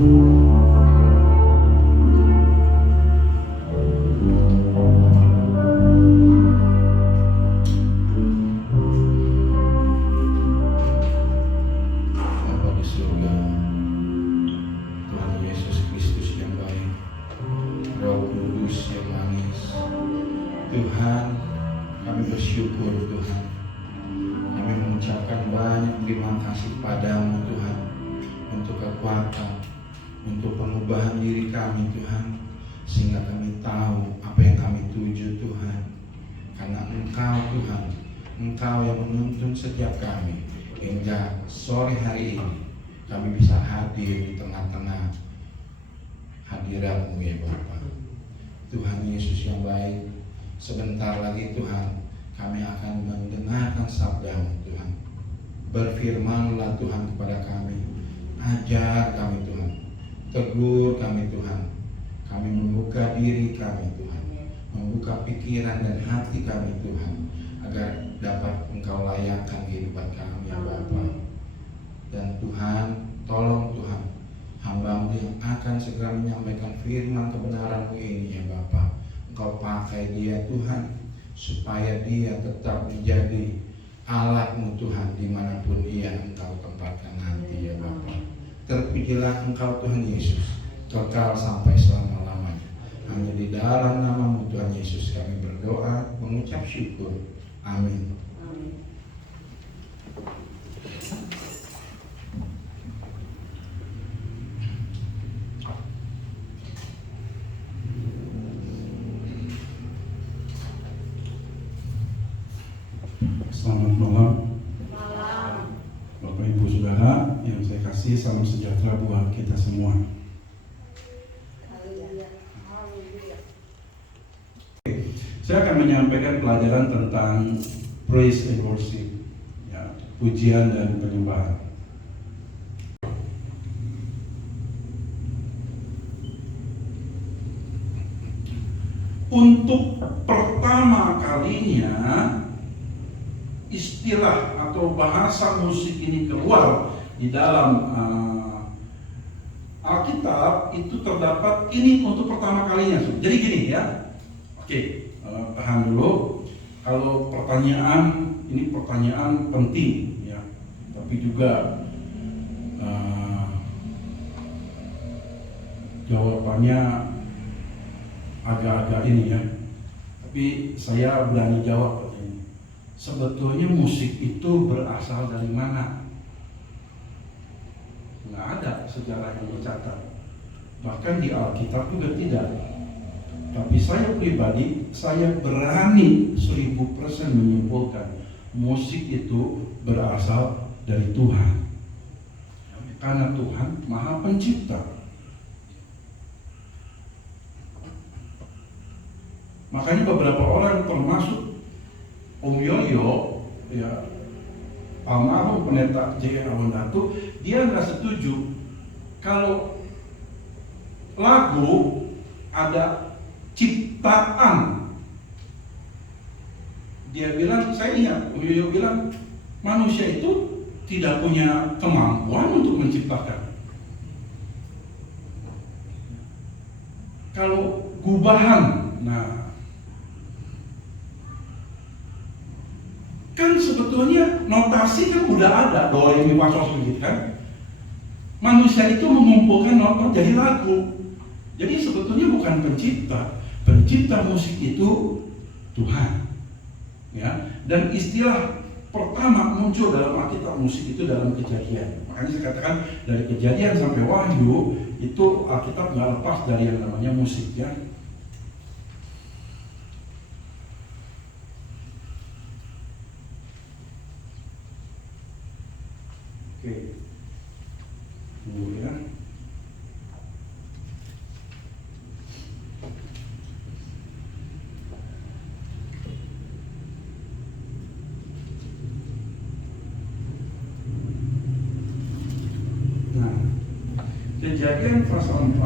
Tuhan, kami bersyukur Tuhan. Kami mengucapkan banyak terima kasih padamu Tuhan, untuk kekuatan, untuk perubahan diri kami Tuhan, sehingga kami tahu apa yang kami tuju Tuhan. Karena Engkau Tuhan, Engkau yang menuntun setiap kami, hingga sore hari ini kami bisa hadir di tengah-tengah hadirat-Mu ya Bapa. Tuhan Yesus yang baik, sebentar lagi Tuhan kami akan mendengarkan sabda-Mu Tuhan. Berfirman-Lah Tuhan kepada kami, ajar kami Tuhan, tegur kami Tuhan. Kami membuka diri kami Tuhan, membuka pikiran dan hati kami Tuhan, agar dapat Engkau layakkan kehidupan kami ya Bapa. Dan Tuhan, tolong Tuhan, hamba-Mu yang akan segera menyampaikan firman kebenaran-Mu ini ya Bapa, Engkau pakai dia Tuhan, supaya dia tetap menjadi alat-Mu Tuhan dimanapun dia Engkau tempatkan nanti ya Bapa. Terpujilah Engkau Tuhan Yesus, kekal sampai selama-lamanya. Hanya di dalam nama-Mu Tuhan Yesus kami berdoa, mengucap syukur. Amin. Selamat malam. Bapak Ibu Saudara yang saya kasih, salam sejahtera buat kita semua. Saya akan menyampaikan pelajaran tentang praise and worship, ya, pujian dan penyembahan. Untuk pertama kalinya istilah atau bahasa musik ini keluar di dalam Alkitab, itu terdapat ini untuk pertama kalinya. Jadi gini ya, oke, tahan dulu. Kalau pertanyaan ini pertanyaan penting ya, tapi juga jawabannya agak-agak ini ya, tapi saya berani jawab. Sebetulnya musik itu berasal dari mana? Nggak ada sejarah yang dicatat. Bahkan di Alkitab juga tidak. Tapi saya pribadi, saya berani 1000% menyimpulkan musik itu berasal dari Tuhan. Karena Tuhan Maha Pencipta. Makanya beberapa orang, termasuk Om Yoyo, ya, almarhum pendeta J. Awandatu, dia nggak setuju kalau lagu ada ciptaan. Dia bilang, saya ingat Om Yoyo bilang, manusia itu tidak punya kemampuan untuk menciptakan. Kalau gubahan, nah, kan sebetulnya notasi kan udah ada, do re mi fa sol gitu kan. Manusia itu mengumpulkan nota jadi lagu. Jadi sebetulnya bukan pencipta. Pencipta musik itu Tuhan. Ya, dan istilah pertama muncul dalam Alkitab musik itu dalam Kejadian. Makanya saya katakan dari Kejadian sampai Wahyu itu Alkitab nggak lepas dari yang namanya musik ya. Oke, tunggu ya. Nah, Kejadian pasal 4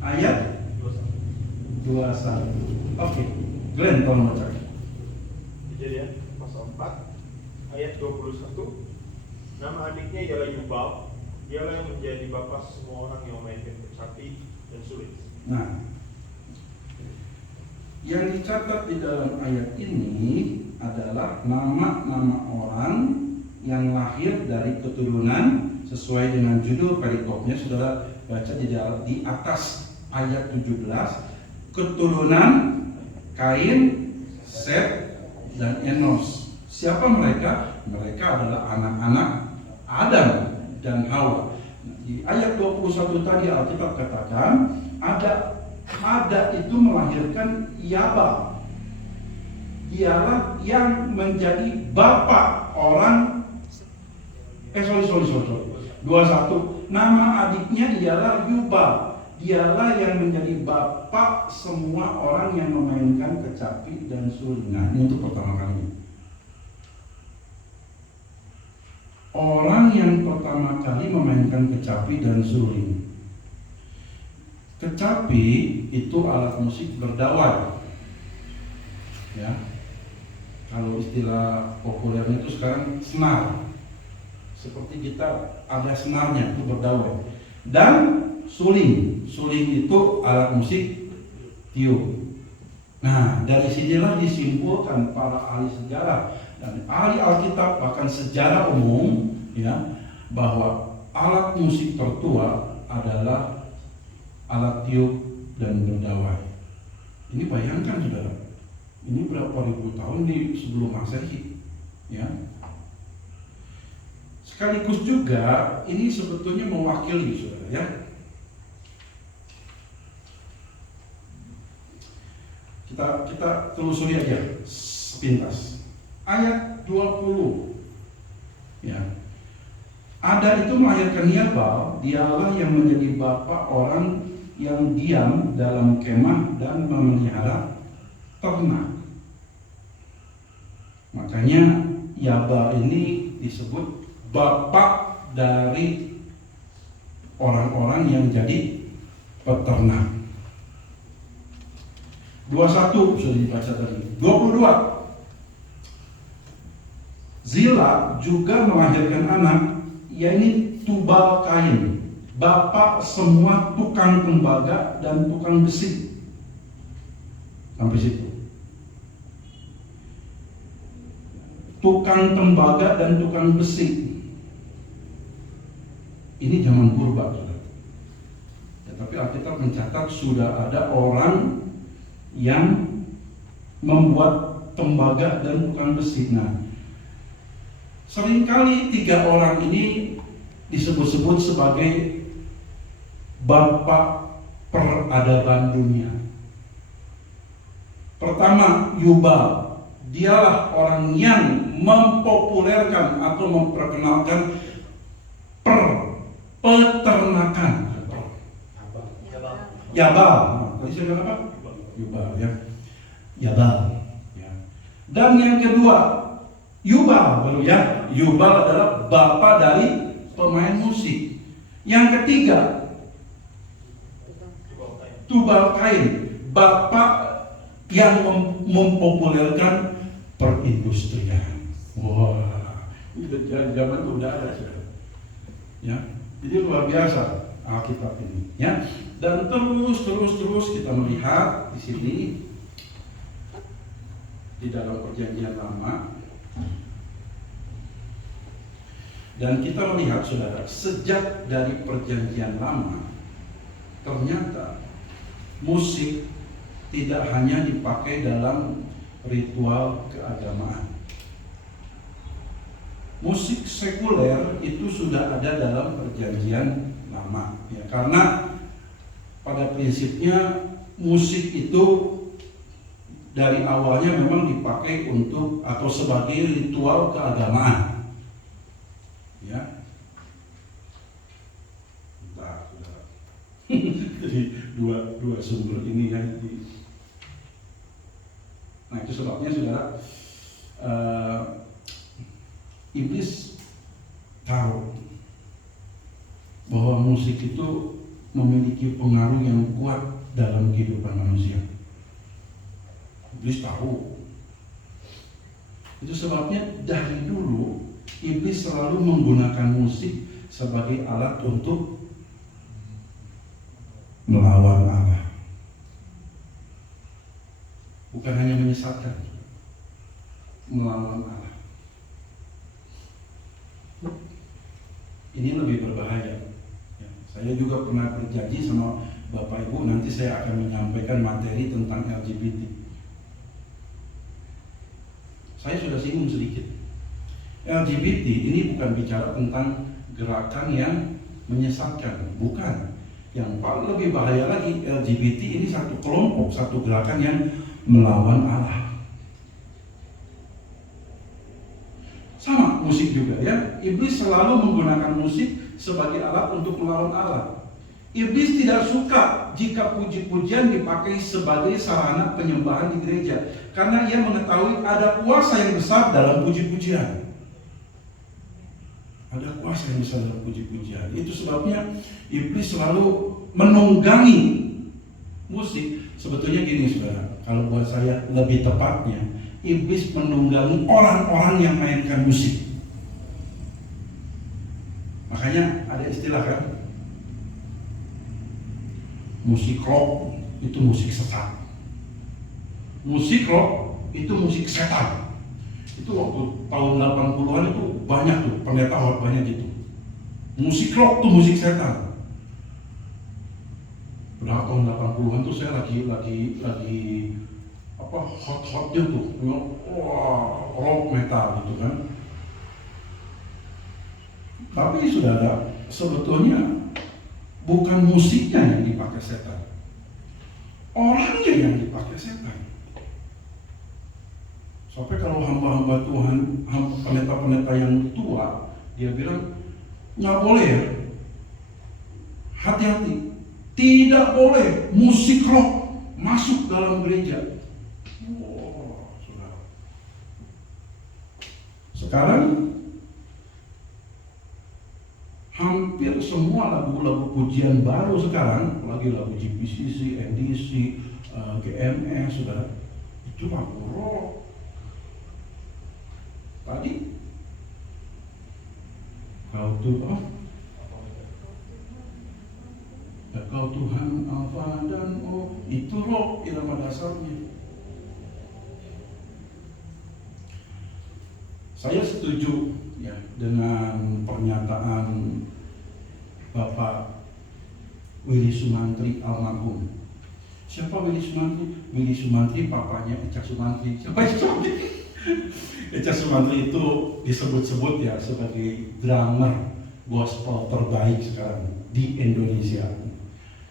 ayat 21. Oke, Glenn tolong baca. Kejadian pasal 4 ayat 21. Nama adiknya ialah Yubal. Dialah yang menjadi bapa semua orang yang memainkan kecapi dan suling. Nah, yang dicatat di dalam ayat ini adalah nama-nama orang yang lahir dari keturunan sesuai dengan judul perikopnya. Saudara baca di atas ayat 17, keturunan Kain, Set, dan Enos. Siapa mereka? Mereka adalah anak-anak Adam dan Hawa. Di ayat 21 tadi Alkitab katakan ada itu melahirkan Yabal. Dialah yang menjadi bapak orang 21. Nama adiknya ialah Yubal. Dialah yang menjadi bapak semua orang yang memainkan kecapi dan suling. Nah, ini untuk pertama kali. Orang yang pertama kali memainkan kecapi dan suling. Kecapi itu alat musik berdawai. Ya. Kalau istilah populernya itu sekarang senar. Seperti gitar, ada senarnya, itu berdawai. Dan suling itu alat musik tiup. Nah, dari sinilah disimpulkan para ahli sejarah dan ahli Alkitab, bahkan sejarah umum, ya, bahwa alat musik tertua adalah alat tiup dan berdawai. Ini bayangkan saudara, ini berapa ribu tahun sebelum Masehi, ya. Sekaligus juga ini sebetulnya mewakili saudara, ya. Kita telusuri aja sepintas. Ayat 20. Ya. Ada itu melahirkan Yabal, dialah yang menjadi bapak orang yang diam dalam kemah dan memelihara ternak. Makanya Yabal ini disebut bapak dari orang-orang yang jadi peternak. 21 sudah dibaca tadi. 22. Zila juga melahirkan anak, yaitu Tubal Kain, bapak semua tukang tembaga dan tukang besi. Sampai situ. Tukang tembaga dan tukang besi. Ini zaman purba, saudara. Ya, tapi Alkitab mencatat sudah ada orang yang membuat tembaga dan tukang besi. Nah, seringkali 3 orang ini disebut-sebut sebagai bapak peradaban dunia. Pertama, Yubal. Dialah orang yang mempopulerkan atau memperkenalkan peternakan. Yabal. Tadi saya bilang apa? Yubal, ya. Yabal, ya. Dan yang kedua, Yubal, baru ya. Yubal adalah bapak dari pemain musik. Yang ketiga, Tubal Kain, bapak yang mempopulerkan perindustrian. Wah, itu zaman itu udah ada, saudara. Ya, jadi luar biasa Alkitab ini, ya. Dan terus kita melihat di sini di dalam Perjanjian Lama, dan kita melihat saudara, sejak dari Perjanjian Lama ternyata musik tidak hanya dipakai dalam ritual keagamaan. Musik sekuler itu sudah ada dalam Perjanjian Lama, ya, karena pada prinsipnya musik itu dari awalnya memang dipakai untuk atau sebagai ritual keagamaan, ya. Entah, saudara. Jadi dua sumber ini ya. Nah, itu sebabnya saudara, iblis tahu bahwa musik itu memiliki pengaruh yang kuat dalam kehidupan manusia. Iblis tahu. Itu sebabnya dari dulu iblis selalu menggunakan musik sebagai alat untuk melawan Allah. Bukan hanya menyesatkan, melawan Allah. Ini lebih berbahaya. Ya, saya juga pernah berjanji sama Bapak Ibu, nanti saya akan menyampaikan materi tentang LGBT. Saya sudah singgung sedikit. LGBT ini bukan bicara tentang gerakan yang menyesatkan, bukan. Yang paling lebih bahaya lagi, LGBT ini satu kelompok, satu gerakan yang melawan Allah. Sama musik juga ya. Iblis selalu menggunakan musik sebagai alat untuk melawan Allah. Iblis tidak suka jika puji-pujian dipakai sebagai sarana penyembahan di gereja, karena ia mengetahui ada kuasa yang besar dalam puji-pujian. Ada kuasa yang besar dalam puji-pujian. Itu sebabnya iblis selalu menunggangi musik. Sebetulnya gini saudara, kalau buat saya lebih tepatnya, iblis menunggangi orang-orang yang mainkan musik. Makanya ada istilah kan, musik rock itu musik sesat. Musik rock itu musik setan. Itu waktu tahun 80-an itu banyak tuh, pendeta banyak gitu. Musik rock tuh musik setan. Pada tahun 80-an tuh saya lagi hot-hotnya tuh. Wah, rock metal gitu kan. Tapi saudara, sebetulnya bukan musiknya yang dipakai setan, orangnya yang dipakai setan. Sampai kalau hamba-hamba Tuhan, pendeta-pendeta yang tua, dia bilang nggak boleh ya, hati-hati, tidak boleh musik rock masuk dalam gereja. Wow, saudara. Sekarang hampir semua lagu-lagu pujian baru sekarang, lagi lagu GPCC, NDC, GMS, saudara, itu lagu rock. Tadi Kau Tuhan Alfa dan itu rock irama dasarnya. Saya setuju ya dengan pernyataan Bapak Willy Sumantri almarhum. Siapa Willy Sumantri? Willy Sumantri papanya Echa Sumantri. Siapa Echa Sumantri? Echa Sumantri itu disebut-sebut ya sebagai drummer gospel terbaik sekarang di Indonesia.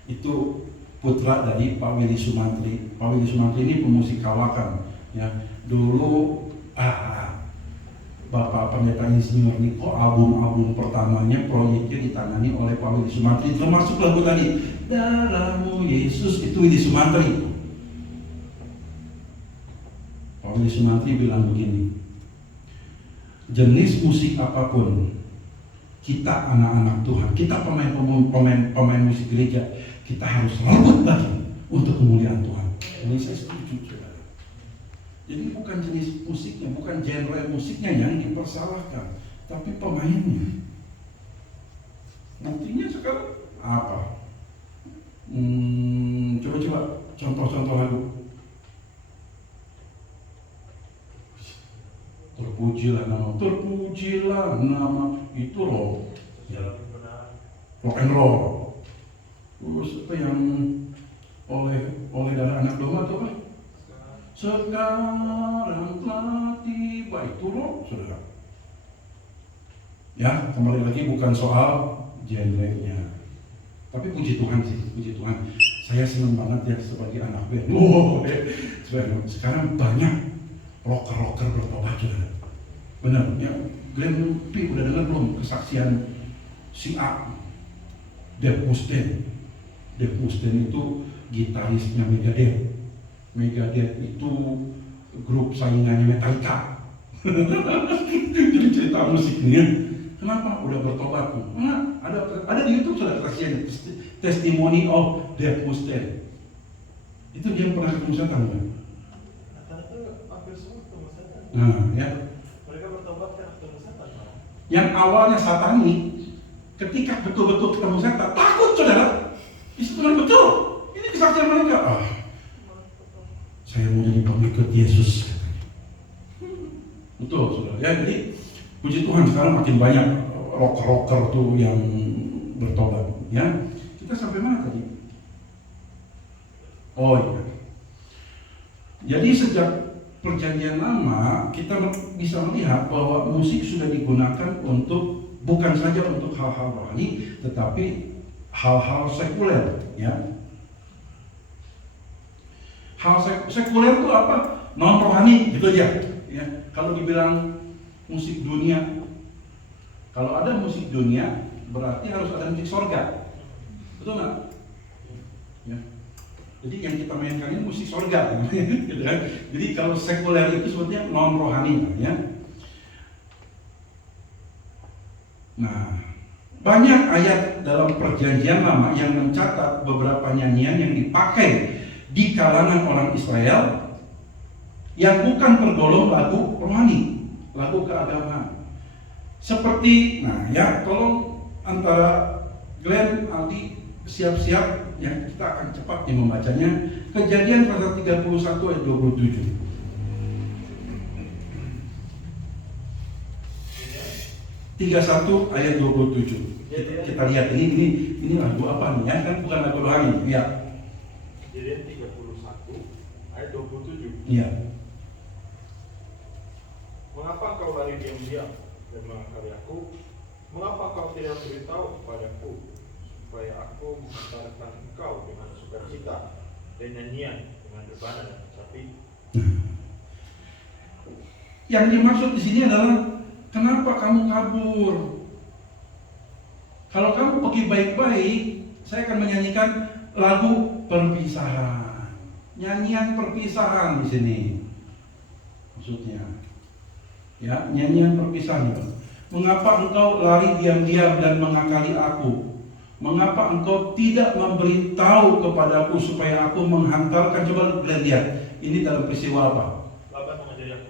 Itu putra dari Pak Willy Sumantri. Pak Willy Sumantri ini pemusik kawakan ya. Dulu Bapak Pendeta Insinyur Niko, album pertamanya proyeknya ditangani oleh Pak Willy Sumantri, termasuk lagu tadi Darahmu Yesus, itu Willy Sumantri. Pak Willy Sumantri bilang begini, jenis musik apapun, kita anak-anak Tuhan, kita pemain musik gereja, kita harus rebut lagi untuk kemuliaan Tuhan. Ini saya setuju. Jadi bukan jenis musiknya, bukan genre musiknya yang dipersalahkan, tapi pemainnya. Nantinya sekarang apa? Coba contoh-contoh lagu. Terpujilah nama itu loh, ya, rock and roll. Terus apa yang oleh darah anak domba tuh apa? Sekarang telah tiba, itu loh, saudara. Ya, kembali lagi bukan soal genre-nya, tapi puji Tuhan sih, puji Tuhan. Saya senang banget ya sebagai anak band. Sekarang banyak rocker bertobat, saudara. Benar, ya. Glenn P udah dengar belum kesaksian si A, Dave Mustaine? Dave Mustaine itu gitarisnya Megadeth. Megadeth itu grup saingannya Metallica. Jadi cerita musiknya, kenapa udah bertobat? Nah, ada di YouTube sudah kasihan testimoni of Dave Mustaine. Itu dia pernah ketemu setan kan? Nah, ya. Mereka bertobat karena ketemu setan, Pak. Yang awalnya satani, ketika betul-betul ketemu setan, takut saudara. Itu benar betul. Ini kesaksian mereka. Saya mau jadi pengikut Yesus. Betul, saudara. Ya, jadi puji Tuhan sekarang makin banyak rocker-rocker tuh yang bertobat. Ya, kita sampai mana tadi? Oh iya. Jadi sejak Perjanjian Lama kita bisa melihat bahwa musik sudah digunakan untuk bukan saja untuk hal-hal rohani, tetapi hal-hal sekuler, ya. Hal sekuler itu apa? Non rohani, gitu aja. Ya. Kalau dibilang musik dunia, kalau ada musik dunia berarti harus ada musik sorga, betul nggak? Ya. Jadi yang kita mainkan ini musik sorga, gitu kan? Jadi kalau sekuler itu sebetulnya non rohani, ya. Nah, banyak ayat dalam Perjanjian Lama yang mencatat beberapa nyanyian yang dipakai di kalangan orang Israel yang bukan tergolong lagu rohani, lagu keagamaan. Seperti, nah ya, tolong antara Glenn, Aldi siap-siap, ya kita akan cepat nih membacanya. Kejadian pasal 31 ayat 27. Tiga satu ayat 27. Kita lihat ini lagu apa nih ya? Kan bukan lagu rohani, ya. Kejadian 31 ayat 27. Iya. Mengapa kau lari diam-diam dan mengakali aku? Mengapa kau tidak beritahu kepadaku supaya aku menghantarkan engkau dengan sukacita dan nyanyian dengan rebana dan kecapi? Yang dimaksud di sini adalah kenapa kamu kabur? Kalau kamu pergi baik-baik, saya akan menyanyikan lagu perpisahan, nyanyian perpisahan di sini. Maksudnya, ya nyanyian perpisahan. Mengapa engkau lari diam-diam dan mengakali aku? Mengapa engkau tidak memberitahu kepadaku supaya aku menghantarkan? Coba lihat, ini dalam peristiwa apa? Laban mengajari aku.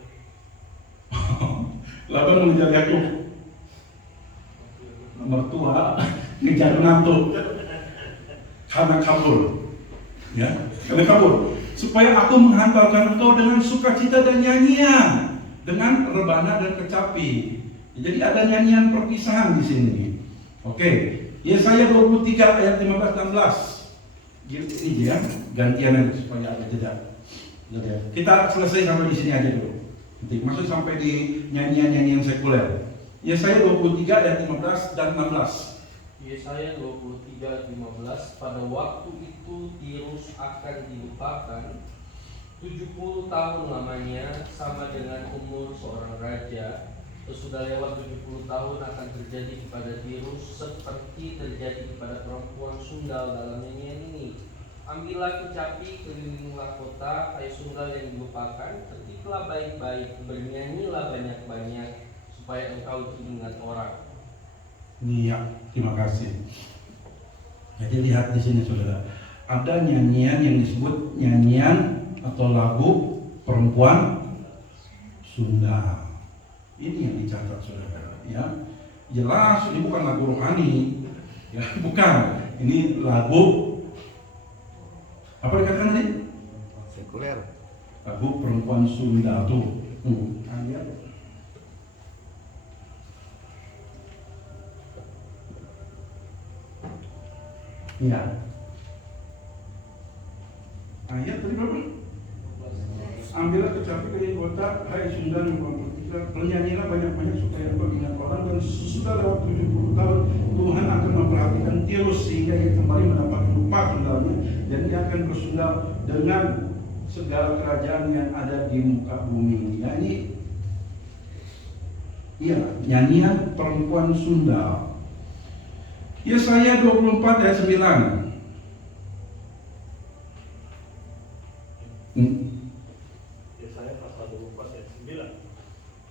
Laban mengejar Yakub. Mertua ngejar menantu karena kabur, ya, karena kabur. Supaya aku menghantarkan engkau dengan sukacita dan nyanyian, dengan rebana dan kecapi. Jadi ada nyanyian perpisahan di sini. Oke, Yesaya 23 ayat 15-16. Ini ya, gantian aja supaya ada jeda. Kita selesai sampai di sini aja dulu. Nanti masuk sampai di nyanyian-nyanyian sekuler. Yesaya 23 ayat 15 dan 16. Yesaya 23 ayat 15. Pada waktu itu Tirus akan dilupakan 70 tahun lamanya, sama dengan umur seorang raja. Sesudah lewat 70 tahun akan terjadi kepada Tirus seperti terjadi kepada perempuan Sundal dalam nyanyian ini. Ambillah kecapi, kelilinglah kota, hai Sundal yang dilupakan, ketiklah baik-baik, bernyanyilah banyak-banyak, supaya engkau diingat orang. Iya, terima kasih. Jadi lihat di sini saudara, ada nyanyian yang disebut nyanyian atau lagu perempuan Sunda. Ini yang dicatat saudara, ya. Jelas ini bukan lagu rohani, ya, bukan. Ini lagu apa dikatakan tadi? Sekuler. Lagu perempuan Sunda tuh. Ayat. Ya. Ayat tadi berapa? Ambillah kecapi dari kota, hai Sunda yang bernyanyilah banyak-banyak supaya engkau ingat orang, dan sesudah lewat 70 tahun Tuhan akan memperhatikan Tirus sehingga ia kembali mendapat upah Sundalnya, dan ia akan bersundal dengan segala kerajaan yang ada di muka bumi. Ya, ini iya, nyanyian perempuan Sunda. Yesaya 24 ayat 9. Yesaya pasal 24 ayat 9.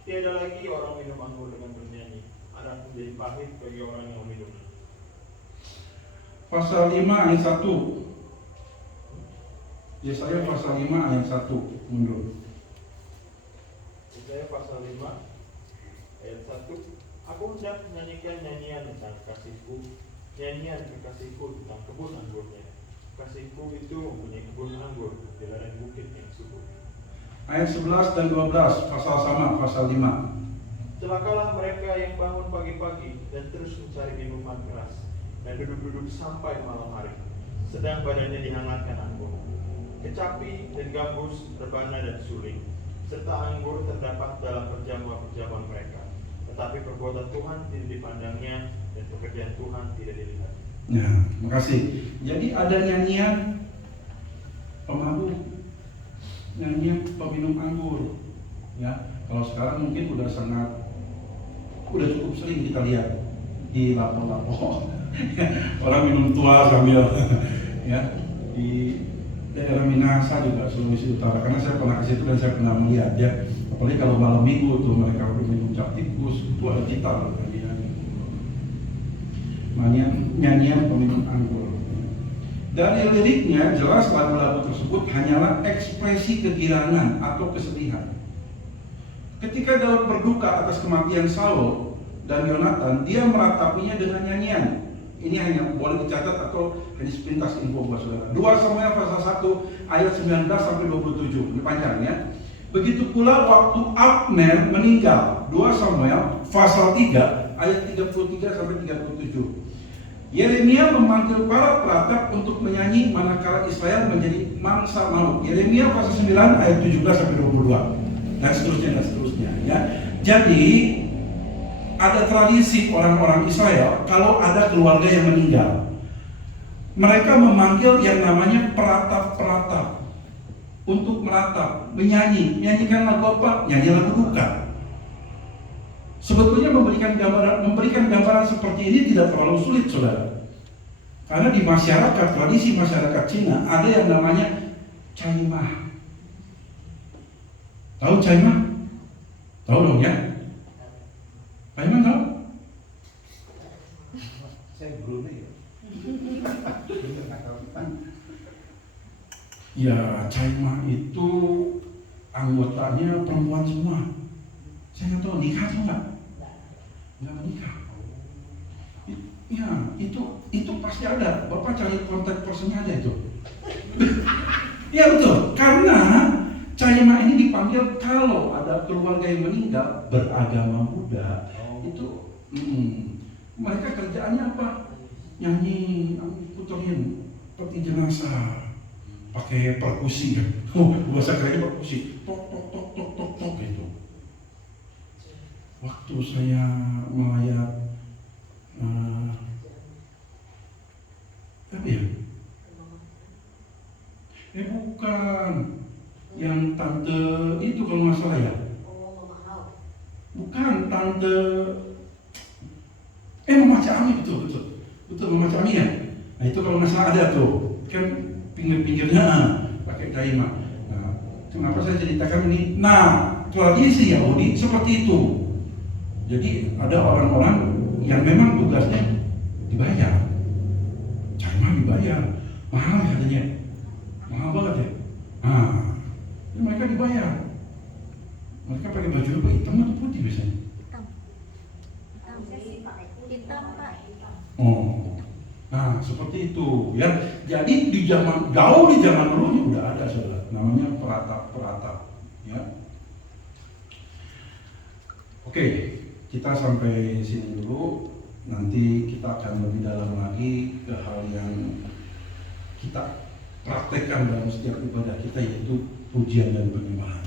Tiada lagi orang minum anggur dengan bernyanyi, anak menjadi pahit bagi orang yang minum. Pasal 5 ayat 1. Yesaya pasal 5 ayat 1. Mundur. 3 Yesaya pasal 5 ayat 1. Aku hendak menyanyikan nyanyian tentang kasihku, nyanyian kekasihku tentang kebun anggurnya. Kasihku itu mempunyai kebun anggur di lereng bukit yang subur. Ayat 11 dan 12, pasal sama, pasal 5. Celakalah mereka yang bangun pagi-pagi dan terus mencari minuman keras dan duduk-duduk sampai malam hari, sedang badannya dihangatkan anggur. Kecapi dan gambus, rebana dan suling, serta anggur terdapat dalam perjamuan-perjamuan mereka. Tetapi perbuatan Tuhan tidak dipandangnya dan pekerjaan Tuhan tidak dilihat. Nah, makasih. Jadi ada nyanyian pemabuk, nyanyian peminum anggur. Ya, kalau sekarang mungkin udah cukup sering kita lihat di lapo-lapo. Orang minum tua sambil ya di daerah Minahasa juga, Sulawesi Utara. Karena saya pernah ke situ dan saya pernah melihat ya. Apalagi kalau malam minggu tuh mereka minum cap tikus, itu ada gitar nyanyian peminum anggur. Dari liriknya jelas lagu-lagu tersebut hanyalah ekspresi kegirangan atau kesedihan. Ketika Daud berduka atas kematian Saul dan Yonatan, dia meratapinya dengan nyanyian. Ini hanya boleh dicatat atau hanya sepintas info buat saudara. 2 Samuel pasal 1 ayat 19 sampai 27. Ini panjang ya. Begitu pula waktu Abner meninggal. 2 Samuel pasal 3 ayat 33 sampai 37. Yeremia memanggil para peratap untuk menyanyi manakala Israel menjadi mangsa maut. Yeremia pasal 9 ayat 17 sampai 22. Dan seterusnya ya. Jadi ada tradisi orang-orang Israel kalau ada keluarga yang meninggal, mereka memanggil yang namanya peratap-peratap untuk meratap, menyanyikan lagu apa? Nyanyi lagu duka. Sebetulnya memberikan gambaran seperti ini tidak terlalu sulit, saudara. Karena di masyarakat, tradisi masyarakat Cina ada yang namanya caimah. Tahu caimah? Tahu dong ya? Caimah tahu? Saya Brunei. Ya, caimah itu anggotanya perempuan semua. Saya nggak tahu nikah atau enggak? Nggak menikah. Ya, itu pasti ada. Bapak cari kontak personnya ada itu. Ya betul, karena caimah ini dipanggil kalau ada keluarga yang meninggal beragama Buddha. Itu mereka kerjaannya apa? Nyanyi, puterin peti jenazah, pakai perkusi kan? Bahasa kerennya perkusi, tok tok tok tok tok tok gitu. Waktu saya melayat apa ya? Bukan yang tante itu kalau nggak salah ya. Bukan tante. Mama Cami, betul Mama Cami ya. Nah itu kalau nggak salah ada tuh, kan pinggir-pinggirnya pakai caimah. Nah, kenapa saya ceritakan ini? Nah, tradisi Yahudi seperti itu. Jadi ada orang-orang yang memang tugasnya dibayar, caimah dibayar, mahal katanya, mahal banget ya. Nah, mereka dibayar. Mereka pakai baju apa, hitam atau putih biasanya? Hitam, Pak. Oh, nah seperti itu ya. Jadi di zaman jauh di zaman dulu ini udah ada saudara, namanya peratap ya. Oke, kita sampai sini dulu. Nanti kita akan lebih dalam lagi ke hal yang kita praktekkan dalam setiap ibadah kita, yaitu pujian dan penyembahan.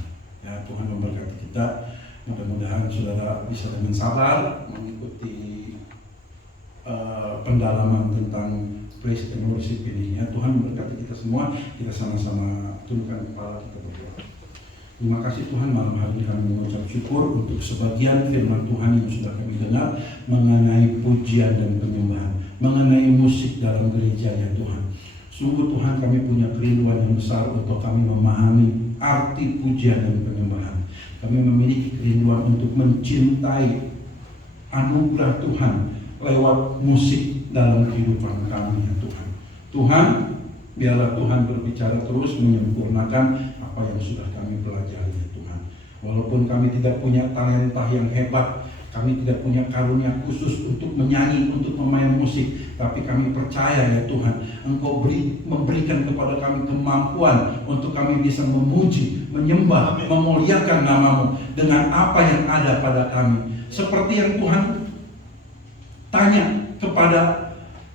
Ya, Tuhan memberkati kita. Mudah-mudahan saudara bisa dengan sabar mengikuti pendalaman tentang praise and worship ini. Ya, Tuhan memberkati kita semua. Kita sama-sama tundukkan kepala kita berdoa. Terima kasih Tuhan, malam hari ini kami mengucap syukur untuk sebagian firman Tuhan yang sudah kami dengar mengenai pujian dan penyembahan, mengenai musik dalam gereja ya Tuhan. Sungguh Tuhan, kami punya kerinduan yang besar untuk kami memahami arti pujian dan penyembahan. Kami memiliki kerinduan untuk mencintai anugerah Tuhan lewat musik dalam kehidupan kami ya Tuhan. Tuhan, biarlah Tuhan berbicara terus menyempurnakan apa yang sudah kami pelajari ya Tuhan. Walaupun kami tidak punya talenta yang hebat, kami tidak punya karunia khusus untuk menyanyi, untuk memain musik, tapi kami percaya ya Tuhan, Engkau memberikan kepada kami kemampuan untuk kami bisa memuji, menyembah, memuliakan nama-Mu dengan apa yang ada pada kami. Seperti yang Tuhan tanya kepada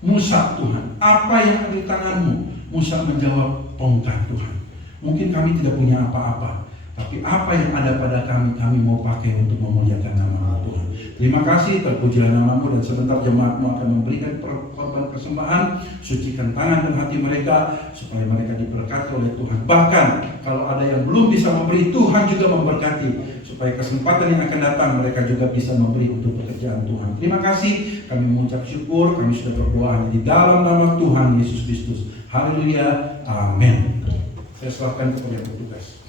Musa, Tuhan, apa yang ada di tanganmu? Musa menjawab, tongkat Tuhan. Mungkin kami tidak punya apa-apa, tapi apa yang ada pada kami mau pakai untuk memuliakan nama-Mu Tuhan. Terima kasih, terpujilah nama-Mu, dan sebentar jemaat-Mu akan memberikan korban persembahan. Sucikan tangan dan hati mereka supaya mereka diberkati oleh Tuhan. Bahkan kalau ada yang belum bisa memberi, Tuhan juga memberkati supaya kesempatan yang akan datang mereka juga bisa memberi untuk pekerjaan Tuhan. Terima kasih, kami mengucap syukur, kami sudah berdoa di dalam nama Tuhan Yesus Kristus. Haleluya, amin. Saya serahkan kepada petugas.